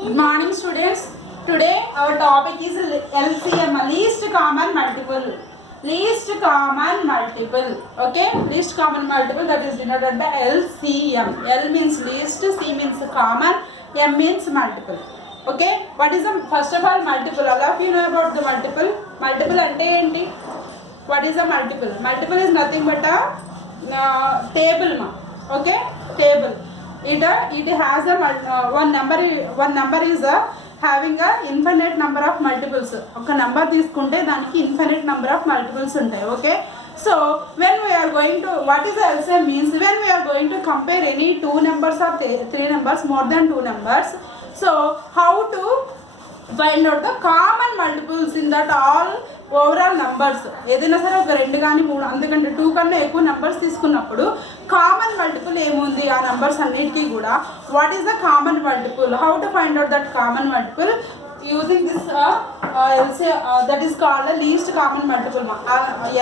Good morning students. Today our topic is LCM, least common multiple. Least common multiple. Okay, least common multiple, that is denoted by LCM. L means least, C means common, M means multiple. Okay, what is the first of all multiple? All of you know about the multiple. Multiple ante enti? What is a multiple? Multiple is nothing but a table ma. Okay, table. It has a one number is having a infinite number of multiples. ఒక number తీసుకుంటే దానికి infinite number of multiples ఉంటాయి. Okay, so when we are going to, what is the LCM means, when we are going to compare any two numbers or three numbers, more than two numbers, so how to find out the common multiples in that all overall numbers. ఏదైనా సరే ఒక రెండు కానీ మూడు అందుకంటే two కన్నా ఎక్కువ numbers తీసుకున్నప్పుడు కామన్ మల్టిపుల్ ఏముంది ఆ నెంబర్స్ అన్నిటికీ కూడా, what is the common multiple, how to find out that common multiple using this that is called least common multiple.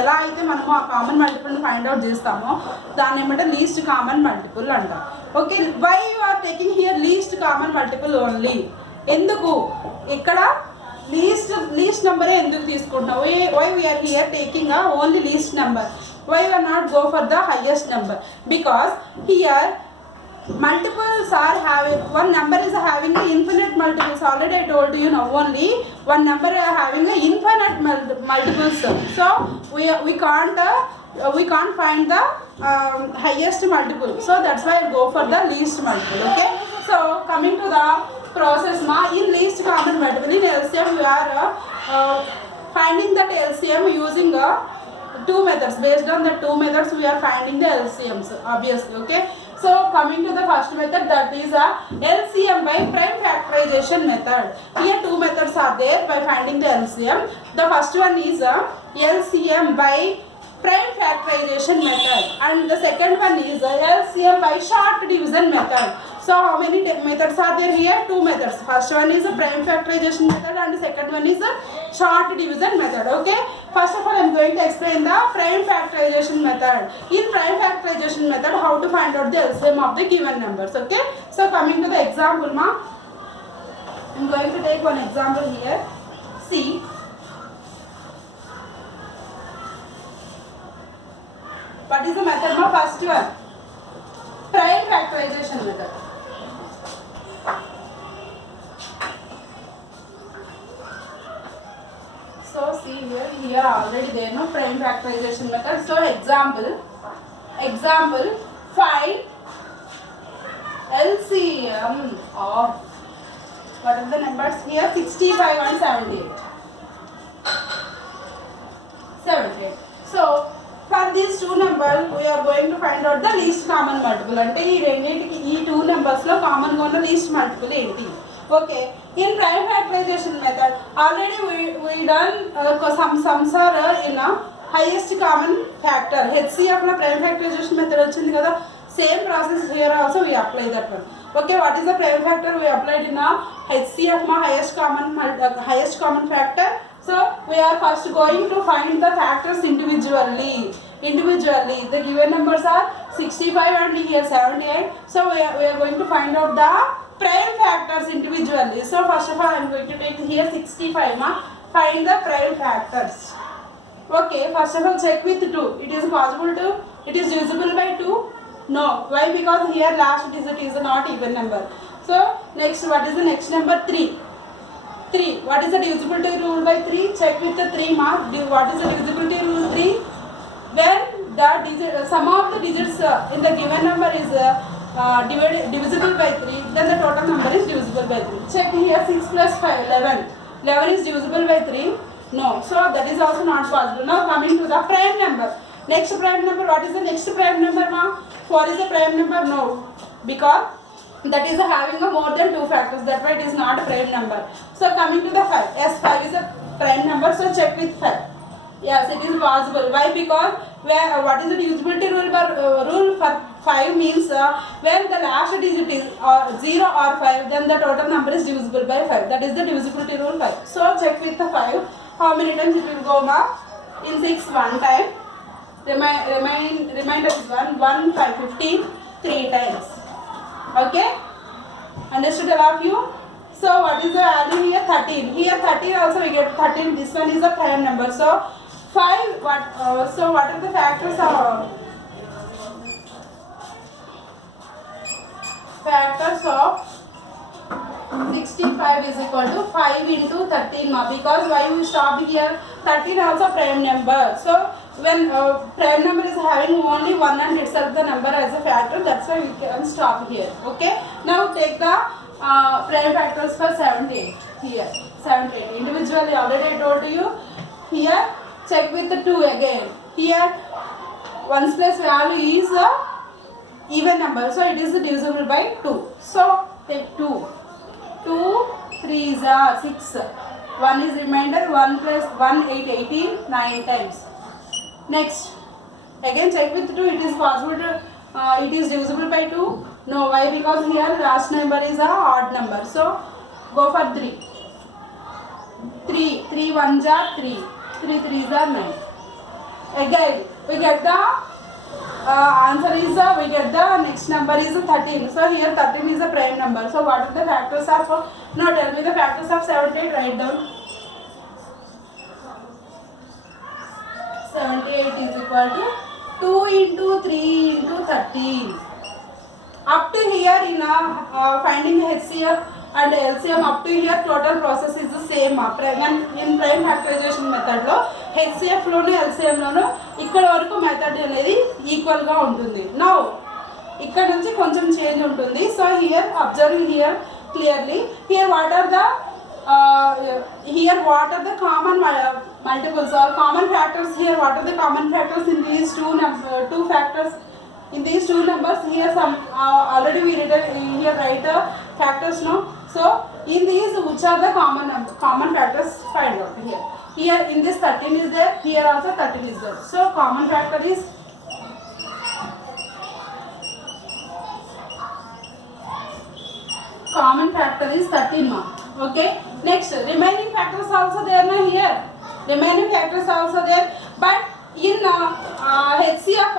ఎలా అయితే మనము ఆ కామన్ మల్టిపుల్ని ఫైండ్ అవుట్ చేస్తామో దాన్ని ఏమంటే లీస్ట్ కామన్ మల్టిపుల్ అంటాం. Okay, why you are taking here least common multiple only? ఎందుకు ఇక్కడ లీస్ట్ నెంబరే ఎందుకు తీసుకుంటున్నావు? Why we are here taking only least number, why we are not go for the highest number? Because here multiples are having, one number is having infinite multiples. Already I told you now, only one number having infinite multiples. So we can't find the highest multiple, so that's why I go for the least multiple. Okay, so coming to the process ma, in least common multiple, in LCM we are finding that LCM using two methods. Based on the two methods we are finding the LCMs, obviously. Okay, so coming to the first method, that is LCM by prime factorization method. Here two methods are there by finding the LCM. The first one is LCM by prime factorization method, and the second one is LCM by short division method. So how many methods are there here? Two methods. First one is a prime factorization method and the second one is a short division method. Okay, first of all I am going to explain the prime factorization method. In prime factorization method, how to find out the LCM of the given numbers. Okay, so coming to the example ma, I am going to take one example here. See, what is the method ma? First one, prime factorization method. So see here already there no prime factorization method. So example find LCM of, what are the numbers here, 65 and 78. So for these two numbers we are going to find out the least common multiple. అంటే ఈ రెండింటికి ఈ two numbers లో common గా ఉన్న least multiple ఏంటి? Okay, in prime factorization method already we done some sums are in a highest common factor. HCF la prime factorization method వచ్చింది కదా, same process here also we apply that one. Okay, what is the prime factor we applied in a HCF ma, highest common factor. So we are first going to find the factors individually. The given numbers are 65 and here 78. So we are going to find out the prime factors individually. So first of all I am going to take here 65 ma, find the prime factors. Okay, first of all check with 2. It is possible to, it is divisible by 2? No. Why? Because here last digit is not even number. So next, what is the next number? 3. What is the divisibility rule by 3? Check with the 3 ma. What is the divisibility rule 3? When the sum of the digits in the given number is divisible by 3, then the total number is divisible by 3. Check here, 6 plus 5, 11. 11 is divisible by 3? No. So that is also not possible. Now coming to the prime number. Next prime number, what is the next prime number ma? 4 is the prime number? No. Because that is having a more than 2 factors, that why it is not a prime number. So coming to the 5. Yes, 5 is a prime number, so check with 5. Yes, it is possible. Why? Because what is the divisibility rule? Rule for 5 means when the last digit is 0 or 5, then the total number is divisible by 5. That is the divisibility rule 5. So check with the 5. How many times it will go ma? In 6 one time. Remainder is 1, 5, 15, 3 times. Okay, understood all of you? So what is the value here? 13. Here 13 also we get 13. This one is a prime number. So 5. So what are the factors of 65 is equal to 5 into 13 because why we stop here? 13 also prime number. So when prime number is having only one and itself the number as a factor, that's why we can stop here. Okay. Now take the prime factors for 78 here. 78 individually already I told you. Here check with the 2 again. Here 1's place value is a even number, so it is divisible by 2. So take 2. 2 3 is 6. 1 is remainder. 1 plus 1 8 18 9 times. Next again check with 2. It is possible to it is divisible by 2. No, why? Because here last number is a odd number. So go for 3. 3 1s are 3. 3 3s are 9. Again we get the answer is we get the next number is 13. So here 13 is a prime number. So what are the factors of no, tell me the factors of 78. Write down. 78 is equal to 2 into 3 into 13. Up to here in finding HCF and LCM, up to here total process is the same. In prime factorization method lo HCF loan LCM లోను ఇక్కడ వరకు method అనేది equal గా ఉంటుంది. Now ఇక్కడ నుంచి కొంచెం change ఉంటుంది. So here observe here clearly. Here what are the common multiples or common factors here? What are the common factors in these two factors? In these two numbers here some already we written here write factors, no? So in these which are the common factors? Find out here. Here in this 13 is there, here also 13 is there. So common factor is common factor is 13 ma. Okay. Next remaining factors also there na here. Remaining factors also there, but in HCF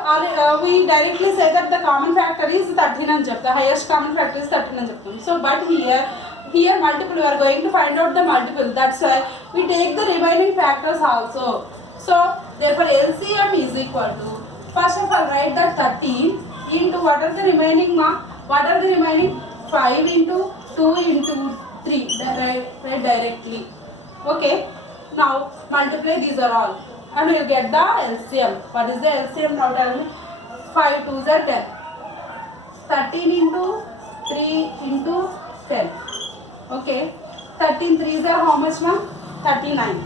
we directly say that the common factor is 13 and the highest common factor is 13 and so but here multiple we are going to find out the multiple, that's why we take the remaining factors also. So therefore LCM is equal to, first of all write that 13 into what are the remaining what are the remaining 5 into 2 into 3 write directly. Okay. Now multiply these are all and we will get the LCM. What is the LCM? Now tell me. 5 2s are 10. 13 into 3 into 10. Okay. 13 3s are how much, ma'am? 39.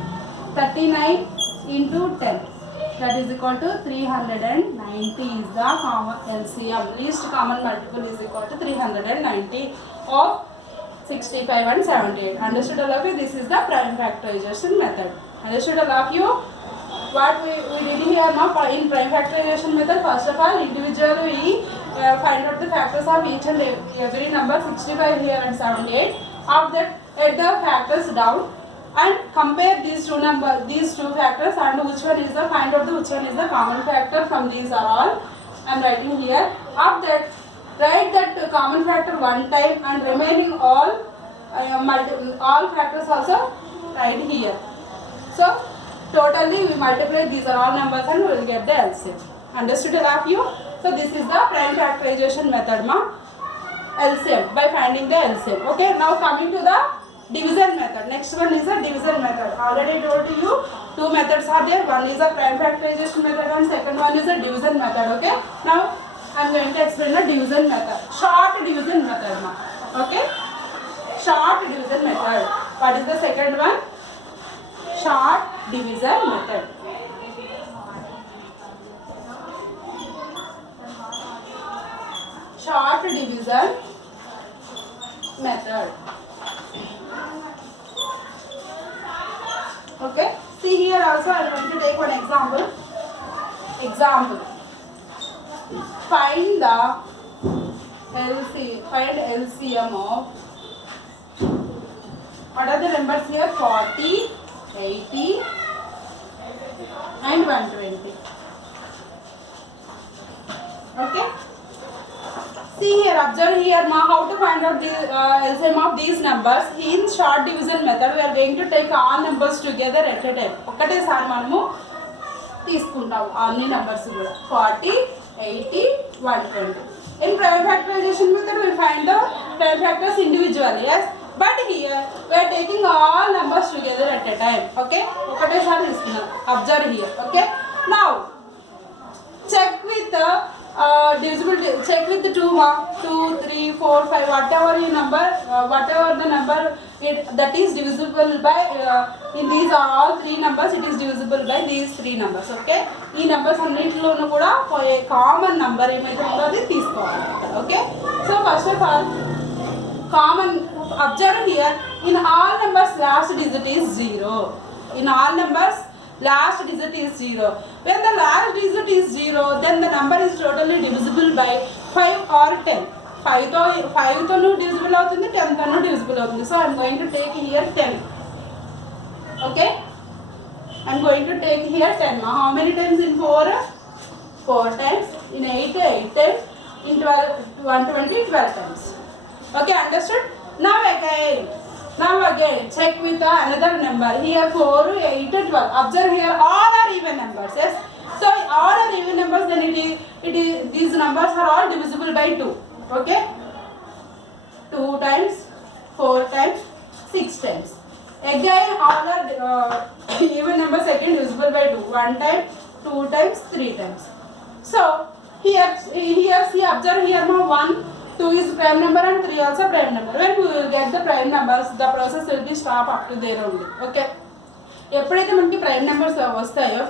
39 into 10. That is equal to 390 is the common LCM. Least common multiple is equal to 390 of 65 and 78. Understood all of you? This is the prime factorization method. Understood all of you? What we did here now in prime factorization method, first of all individually we find out the factors of each and every number, 65 here and 78. After that add the factors down and compare these two factors and which one is the find out which one is the common factor from these are all. I am writing here. After that write that common factor one time and remaining all factors also write here. So totally we multiply these are all numbers and we will get the LCM. Understood all of you? So this is the prime factorization method LCM, by finding the LCM. Okay, now coming to the division method. Next one is a division method. Already told you two methods are there. One is a prime factorization method and second one is a division method. Okay, now I am going to explain the division method. Short division method now. Okay, short division method. What is the second one? Short division method. Short division method. Okay, see here also I am going to take one example. Find the LCM of, what are the numbers here? 40, 80 and 120. Okay, See here, observe here ma, how to find out the LCM of these numbers. In short division method we are going to take all numbers together at a time. ఒకటేసారి మనము తీసుకుంటాం అన్ని numbers కూడా 40, 80, 120. In prime factorization method we find the prime factors individually, yes, but here we are taking all numbers together at a time. Okay, ఒకటేసారి తీసుకున్నాం. Observe here. Okay, now check with the divisibility. Check with the 2, 3, 4, 5, whatever your number, whatever the number that is divisible by in these are all 3 numbers, it is divisible by these 3 numbers. Okay, ఈ numbers అన్నిటిలోనూ కూడా common number ఏమైతే ఉందో అది తీసుకోవాలి. Okay, so first of all common observe here, in all numbers last digit is 0. In all numbers last digit is 0. When the last digit is 0, then the number is totally divisible by 5 or 10. 5 తోను divisible అవుతుంది, 10 తోను divisible అవుతుంది. So I am going to take here 10. Okay, I am going to take here 10. Now how many times in 4? 4 times. In 8 times. In 12, 120, 12 times. Okay, understood? Now again check with another number. Here 4, 8, 12. Observe here all are even numbers. Yes. So all are even numbers, then it is these numbers are all divisible by 2. Okay. 2 times, 4 times, 6 times. Again all are even numbers again divisible by 2. 1 time, 2 times, 3 times. So here see, observe here 1, 2 is prime number and 3 also prime number. When we will get the prime numbers, the process will be stop up to there only. Okay, ఎప్పుడైతే మనకి prime numbers వస్తాయో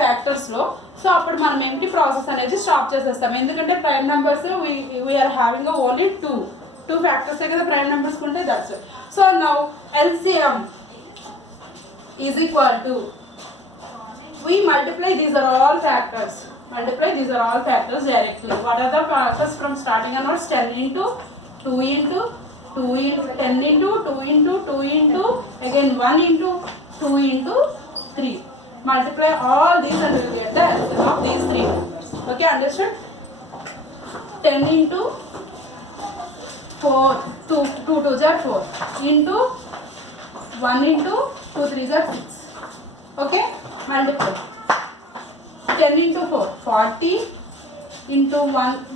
ఫ్యాక్టర్స్లో, so అప్పుడు మనం ఏంటి process అనేది stop చేసేస్తాం. ఎందుకంటే prime numbers we're having only two factors కదా ప్రైమ్ నెంబర్స్ ఉంటే, that's. So now LCM is equal to, we multiply these are all factors. Multiply these are all factors directly. What are the factors from starting onwards? 10 into 2 into 2 into 10 into 2 into 2 into again 1 into 2 into 3. Multiply all these and you will get the LCM of these 3 numbers. Okay, understood? 10 into 4, 2 2s are 4 into 1 into 2 3s are 6. Okay, multiply 10 into 4, 40 into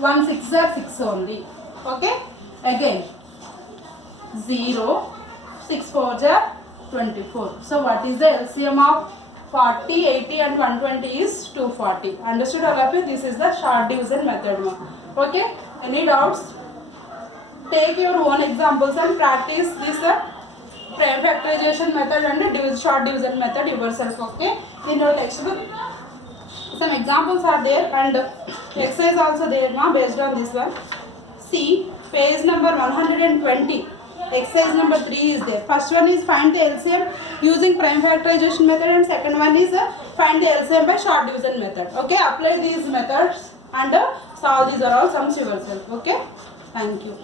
1 6s are 6 only. Okay, again 0, 6 4s are 24. So what is the LCM of 40, 80 and 120 is 240. Understood all of you? This is the short division method. Okay, any doubts? Take your own examples and practice this prime factorization method and short division method yourself. Okay, in your textbook some examples are there and exercise also there based on this one. See page number 120. Exercise number 3 is there. First one is find the LCM using prime factorization method and second one is find the LCM by short division method. Okay, apply these methods and solve these are all sums yourself. Okay, thank you.